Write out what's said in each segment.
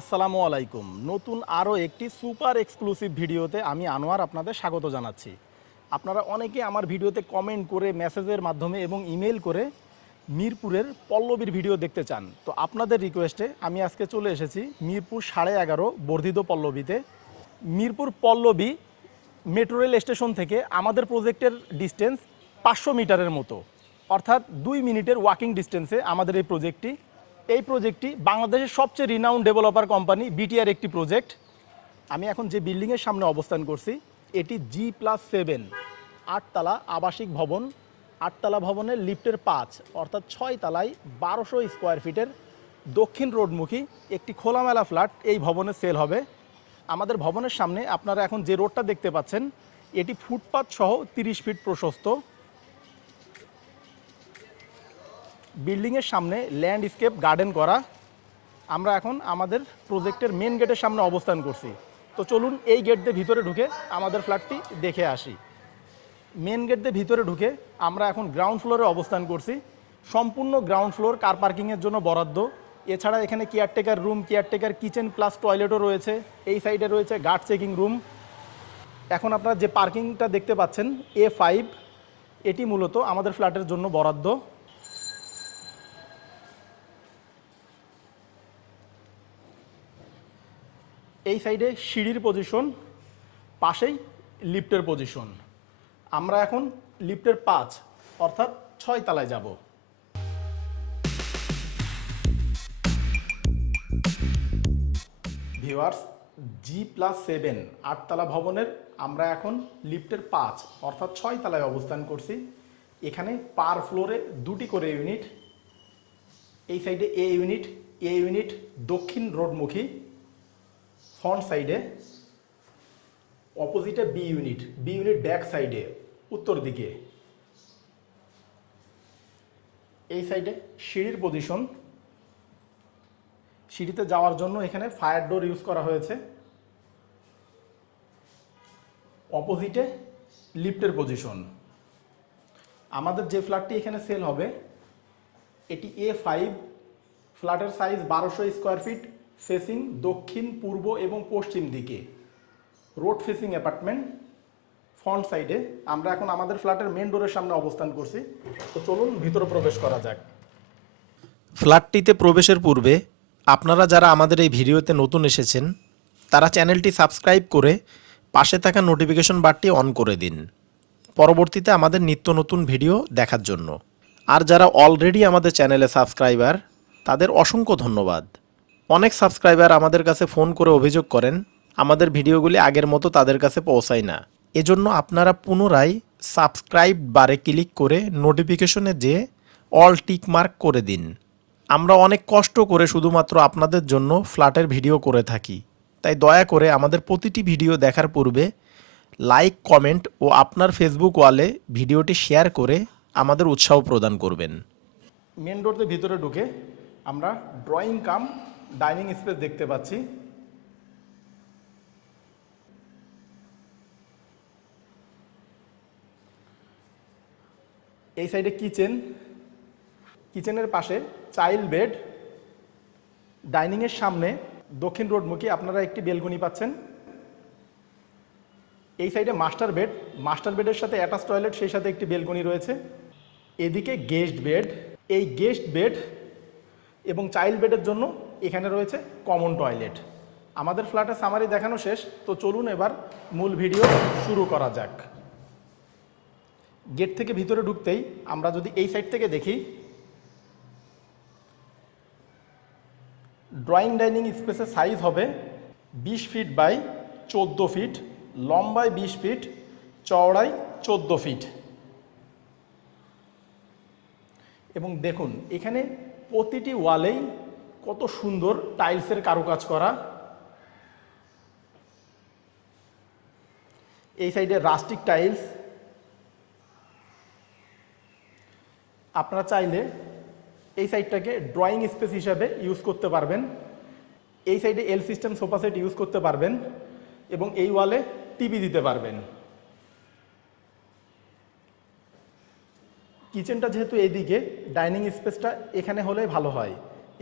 আসসালামু আলাইকুম। নতুন আরও একটি সুপার এক্সক্লুসিভ ভিডিওতে আমি আনোয়ার আপনাদের স্বাগত জানাচ্ছি। আপনারা অনেকে আমার ভিডিওতে কমেন্ট করে মেসেজের মাধ্যমে এবং ইমেল করে মিরপুরের পল্লবীর ভিডিও দেখতে চান। তো আপনাদের রিকোয়েস্টে আমি আজকে চলে এসেছি মিরপুর 11:30 বর্ধিত পল্লবীতে। Mirpur Pallabi metro rail station থেকে আমাদের প্রজেক্টের ডিস্টেন্স 500 মিটারের মতো, অর্থাৎ 2 মিনিটের ওয়াকিং ডিস্টেন্সে আমাদের এই প্রজেক্টটি বাংলাদেশের সবচেয়ে রিনাউন্ড ডেভেলপার কোম্পানি বিটিআর একটি প্রজেক্ট। আমি এখন যে বিল্ডিংয়ের সামনে অবস্থান করছি এটি G+7 8তলা আবাসিক ভবন। 8তলা ভবনের লিফটের 5 অর্থাৎ 6 তলায় 1200 স্কোয়ার ফিটের দক্ষিণ রোডমুখী একটি খোলামেলা ফ্ল্যাট এই ভবনে সেল হবে। আমাদের ভবনের সামনে আপনারা এখন যে রোডটা দেখতে পাচ্ছেন এটি ফুটপাথ সহ 30 ফিট প্রশস্ত। বিল্ডিংয়ের সামনে ল্যান্ডস্কেপ গার্ডেন করা। আমরা এখন আমাদের প্রজেক্টের মেন গেটের সামনে অবস্থান করছি। তো চলুন এই গেট দিয়ে ভিতরে ঢুকে আমাদের ফ্ল্যাটটি দেখে আসি। মেন গেট দিয়ে ভিতরে ঢুকে আমরা এখন গ্রাউন্ড ফ্লোরে অবস্থান করছি। সম্পূর্ণ গ্রাউন্ড ফ্লোর কার পার্কিংয়ের জন্য বরাদ্দ। এছাড়া এখানে caretaker room, caretaker kitchen plus টয়লেটও রয়েছে। এই সাইডে রয়েছে গার্ড চেকিং রুম। এখন আপনারা যে পার্কিংটা দেখতে পাচ্ছেন A5, এটি মূলত আমাদের ফ্ল্যাটের জন্য বরাদ্দ। এই সাইডে সিঁড়ির পজিশন, পাশেই লিফটের পজিশন। আমরা এখন লিফটের 5 অর্থাৎ 6 তলায় যাব। ভিউয়ার্স, G+7 8তলা ভবনের আমরা এখন লিফটের 5 অর্থাৎ 6 তলায় অবস্থান করছি। এখানে পার ফ্লোরে 2টি করে ইউনিট। এই সাইডে এ ইউনিট দক্ষিণ রোডমুখী ফ্রন্ট সাইডে, অপোজিটে বি ইউনিট ব্যাক সাইডে উত্তর দিকে। এই সাইডে সিঁড়ির পজিশন। সিঁড়িতে যাওয়ার জন্য এখানে ফায়ার ডোর ইউজ করা হয়েছে। অপোজিটে লিফটের পজিশন। আমাদের যে ফ্ল্যাটটি এখানে সেল হবে এটি A5, ফ্ল্যাটের সাইজ 1200 স্কোয়ার ফিট, ফেসিং দক্ষিণ, পূর্ব এবং পশ্চিম দিকে, রোড ফেসিং অ্যাপার্টমেন্ট ফ্রন্ট সাইডে। আমরা এখন আমাদের ফ্ল্যাটের মেন ডোরের সামনে অবস্থান করছি। তো চলুন ভিতরে প্রবেশ করা যাক। ফ্ল্যাটটিতে প্রবেশের পূর্বে আপনারা যারা আমাদের এই ভিডিওতে নতুন এসেছেন তারা চ্যানেলটি সাবস্ক্রাইব করে পাশে থাকা নোটিফিকেশন বারটি অন করে দিন পরবর্তীতে আমাদের নিত্য নতুন ভিডিও দেখার জন্য। আর যারা অলরেডি আমাদের চ্যানেলে সাবস্ক্রাইবার তাদের অসংখ্য ধন্যবাদ। অনেক সাবস্ক্রাইবার আমাদের কাছে ফোন করে অভিযোগ করেন আমাদের ভিডিওগুলি আগের মতো তাদের কাছে পৌঁছায় না। এজন্য আপনারা পুনরায় সাবস্ক্রাইব বারে ক্লিক করে নোটিফিকেশনে যে অল টিক মার্ক করে দিন। আমরা অনেক কষ্ট করে শুধুমাত্র আপনাদের জন্য ফ্ল্যাটের ভিডিও করে থাকি, তাই দয়া করে আমাদের প্রতিটি ভিডিও দেখার পূর্বে লাইক, কমেন্ট ও আপনার ফেসবুক ওয়ালে ভিডিওটি শেয়ার করে আমাদের উৎসাহ প্রদান করবেন। মেন ডোর দিয়ে ভিতরে ঢুকে আমরা ড্রয়িং কাম ডাইনিং স্পেস দেখতে পাচ্ছি। এই সাইডে কিচেনের পাশে চাইল্ড বেড। ডাইনিংয়ের সামনে দক্ষিণ রোডমুখী আপনারা একটি বেলকনি পাচ্ছেন। এই সাইডে মাস্টার বেডের সাথে অ্যাটাচ টয়লেট, সেই সাথে একটি বেলকনি রয়েছে। এদিকে গেস্ট বেড। এই গেস্ট বেড এবং চাইল্ড বেডের জন্য এখানে রয়েছে কমন টয়লেট। আমাদের ফ্ল্যাটের সামারি দেখানো শেষ। তো চলুন এবার মূল ভিডিও শুরু করা যাক। গেট থেকে ভিতরে ঢুকতেই আমরা যদি এই সাইড থেকে দেখি, ড্রয়িং ডাইনিং স্পেসের সাইজ হবে 20 ফিট বাই 14 ফিট, লম্বায় 20 ফিট, চওড়ায় 14 ফিট। এবং দেখুন এখানে প্রতিটি ওয়ালেই কত সুন্দর টাইলসের কারুকাজ করা। এই সাইডে রাস্টিক টাইলস। আপনারা চাইলে এই সাইডটাকে ড্রয়িং স্পেস হিসাবে ইউজ করতে পারবেন। এই সাইডে এল সিস্টেম সোফা সেট ইউজ করতে পারবেন এবং এই ওয়ালে টিভি দিতে পারবেন। কিচেনটা যেহেতু এইদিকে, ডাইনিং স্পেসটা এখানে হলে ভালো হয়।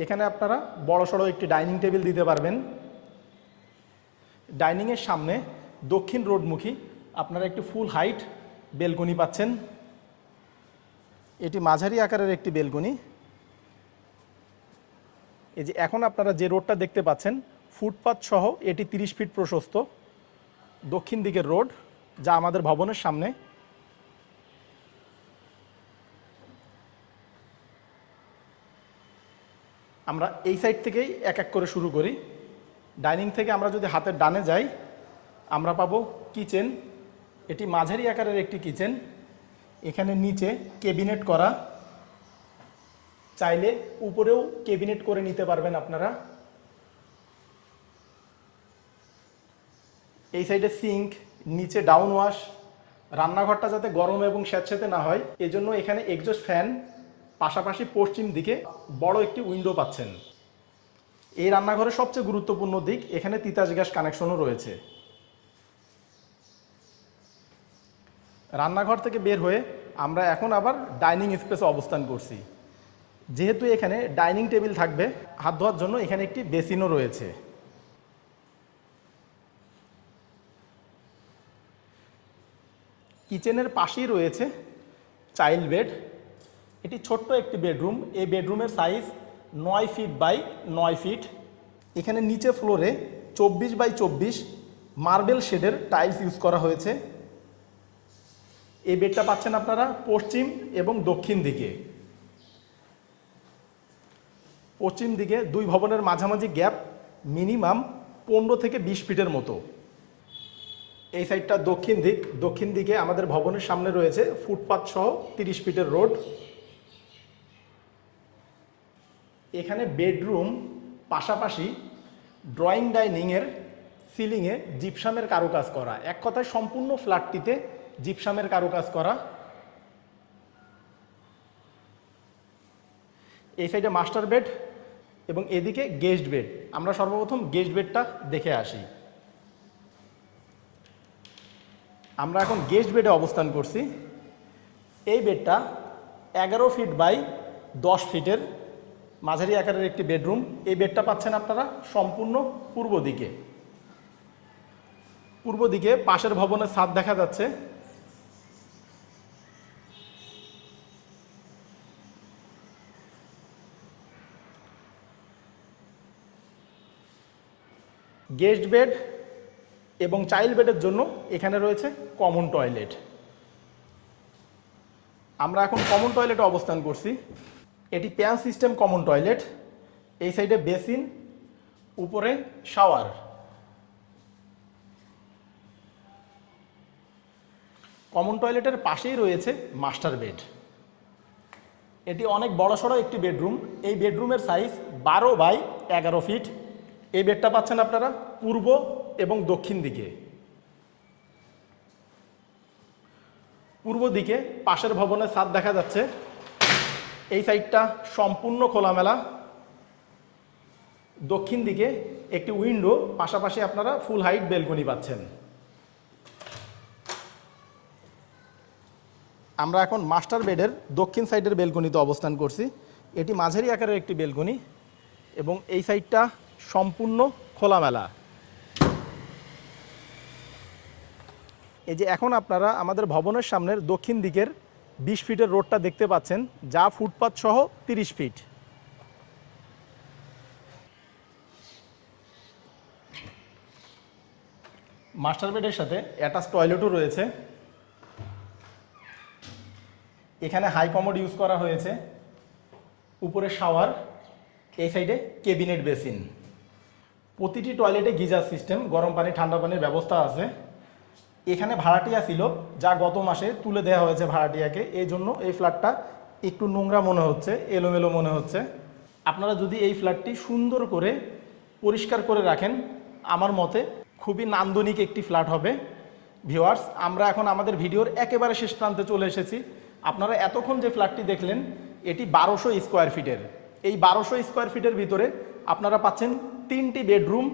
এখানে আপনারা বড়সড় একটি ডাইনিং টেবিল দিতে পারবেন। ডাইনিংয়ের সামনে দক্ষিণ রোডমুখী আপনারা একটি ফুল হাইট বেলকনি পাচ্ছেন। এটি মাঝারি আকারের একটি বেলকনি। এই যে এখন আপনারা যে রোডটা দেখতে পাচ্ছেন ফুটপাথ সহ এটি 30 ফিট প্রশস্ত দক্ষিণ দিকের রোড, যা আমাদের ভবনের সামনে। আমরা এই সাইড থেকেই এক এক করে শুরু করি। ডাইনিং থেকে আমরা যদি হাতের ডানে যাই আমরা পাবো কিচেন। এটি মাঝারি আকারের একটি কিচেন। এখানে নিচে ক্যাবিনেট করা, চাইলে উপরেও ক্যাবিনেট করে নিতে পারবেন আপনারা। এই সাইডে সিঙ্ক, নিচে ডাউন ওয়াশ। রান্নাঘরটা যাতে গরম এবং স্যাঁতস্যাঁতে না হয় এজন্য এখানে এক্সস্ট ফ্যান, পাশাপাশি পশ্চিম দিকে বড় একটি উইন্ডো পাচ্ছেন। এই রান্নাঘরের সবচেয়ে গুরুত্বপূর্ণ দিক, এখানে তিতাস গ্যাস কানেকশনও রয়েছে। রান্নাঘর থেকে বের হয়ে আমরা এখন আবার ডাইনিং স্পেসে অবস্থান করছি। যেহেতু এখানে ডাইনিং টেবিল থাকবে, হাত ধোয়ার জন্য এখানে একটি বেসিনও রয়েছে। কিচেনের পাশেই রয়েছে চাইল্ড বেড। এটি ছোট্ট একটি বেডরুম। এই বেডরুমের সাইজ 9 ফিট বাই 9 ফিট। এখানে নিচে ফ্লোরে 24 বাই 24 মার্বেল শেডের টাইলস ইউজ করা হয়েছে। এই বেডটা পাচ্ছেন আপনারা পশ্চিম এবং দক্ষিণ দিকে। পশ্চিম দিকে দুই ভবনের মাঝামাঝি গ্যাপ মিনিমাম 15 থেকে 20 ফিটের মতো। এই সাইডটা দক্ষিণ দিক। দক্ষিণ দিকে আমাদের ভবনের সামনে রয়েছে ফুটপাথ সহ 30 ফিটের রোড। এখানে বেডরুম, পাশাপাশি ড্রয়িং ডাইনিংয়ের সিলিংয়ে জিপসামের কারুকাজ করা। এক কথায় সম্পূর্ণ ফ্ল্যাটটিতে জিপসামের কারুকাজ করা। এই সাইডে মাস্টার বেড এবং এদিকে গেস্ট বেড। আমরা সর্বপ্রথম গেস্ট বেডটা দেখে আসি। আমরা এখন গেস্ট বেডে অবস্থান করছি। এই বেডটা 11 ফিট বাই 10 ফিটের মাঝারি আকারের একটি বেডরুম। এই বেডটা পাচ্ছেন আপনারা সম্পূর্ণ পূর্ব দিকে। পূর্ব দিকে পাশের ভবনের ছাদ দেখা যাচ্ছে। গেস্ট বেড এবং চাইল্ড বেডের জন্য এখানে রয়েছে কমন টয়লেট। আমরা এখন কমন টয়লেটে অবস্থান করছি। এটি প্যান সিস্টেম কমন টয়লেট। এই সাইডে বেসিন, উপরে শাওয়ার। কমন টয়লেটের পাশেই রয়েছে মাস্টার বেড। এটি অনেক বড়সড় একটি বেডরুম। এই বেডরুমের সাইজ 12 বাই 11 ফিট। এই বেডটা পাচ্ছেন আপনারা পূর্ব এবং দক্ষিণ দিকে। পূর্ব দিকে পাশের ভবনের ছাদ দেখা যাচ্ছে। এই সাইডটা সম্পূর্ণ খোলামেলা। দক্ষিণ দিকে একটি উইন্ডো, পাশাপাশি আপনারা ফুল হাইট বেলকনি পাচ্ছেন। আমরা এখন মাস্টার বেডের দক্ষিণ সাইডের বেলকনিতে অবস্থান করছি। এটি মাঝারি আকারের একটি বেলকনি এবং এই সাইডটা সম্পূর্ণ খোলামেলা। এই যে এখন আপনারা আমাদের ভবনের সামনের দক্ষিণ দিকের 20 ফিটের রোডটা দেখতে পাচ্ছেন, যা ফুটপাথ সহ 30 ফিট। মাস্টার বেডের সাথে অ্যাটাচ টয়লেটও রয়েছে। এখানে হাই কমোড ইউজ করা হয়েছে। উপরে শাওয়ার, এই সাইডে ক্যাবিনেট বেসিন। প্রতিটি টয়লেটে গিজার সিস্টেম, গরম পানি ঠান্ডা পানির ব্যবস্থা আছে। এখানে ভাড়াটিয়া ছিল, যা গত মাসে তুলে দেওয়া হয়েছে ভাড়াটিয়াকে। এই জন্য এই ফ্ল্যাটটা একটু নোংরা মনে হচ্ছে, এলোমেলো মনে হচ্ছে। আপনারা যদি এই ফ্ল্যাটটি সুন্দর করে পরিষ্কার করে রাখেন, আমার মতে খুবই নান্দনিক একটি ফ্ল্যাট হবে। ভিউয়ার্স, আমরা এখন আমাদের ভিডিওর একেবারে শেষ প্রান্তে চলে এসেছি। আপনারা এতক্ষণ যে ফ্ল্যাটটি দেখলেন এটি 1200 স্কোয়ার ফিটের। এই 1200 স্কোয়ার ফিটের ভিতরে আপনারা পাচ্ছেন 3টি bedroom,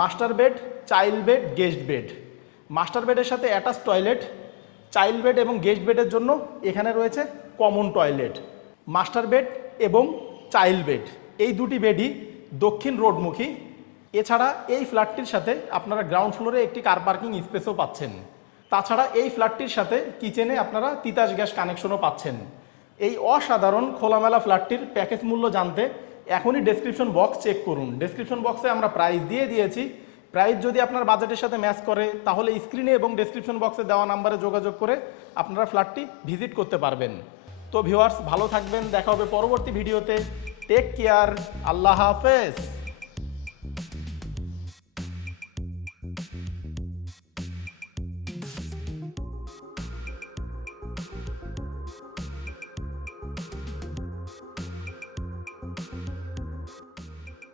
master bed, child bed, guest bed. Master বেডের সাথে অ্যাটাচ টয়লেট। চাইল্ড বেড এবং গেস্ট বেডের জন্য এখানে রয়েছে কমন টয়লেট। মাস্টার বেড এবং চাইল্ড বেড এই দুটি বেডই দক্ষিণ রোডমুখী। এছাড়া এই ফ্ল্যাটটির সাথে আপনারা গ্রাউন্ড ফ্লোরে একটি কার পার্কিং স্পেসও পাচ্ছেন। তাছাড়া এই ফ্ল্যাটটির সাথে কিচেনে আপনারা তিতাস গ্যাস কানেকশনও পাচ্ছেন। এই অসাধারণ খোলামেলা ফ্ল্যাটটির প্যাকেজ মূল্য জানতে এখনই ডেসক্রিপশন বক্স চেক করুন। ডেসক্রিপশন বক্সে আমরা প্রাইস দিয়ে দিয়েছি। প্রাইস যদি আপনার বাজেটের সাথে ম্যাচ করে তাহলে স্ক্রিনে এবং ডেসক্রিপশন বক্সে দেওয়া নাম্বারে যোগাযোগ করে আপনারা ফ্ল্যাটটি ভিজিট করতে পারবেন। তো ভিউয়ার্স, ভালো থাকবেন, দেখা হবে পরবর্তী ভিডিওতে। টেক কেয়ার, আল্লাহ হাফেজ।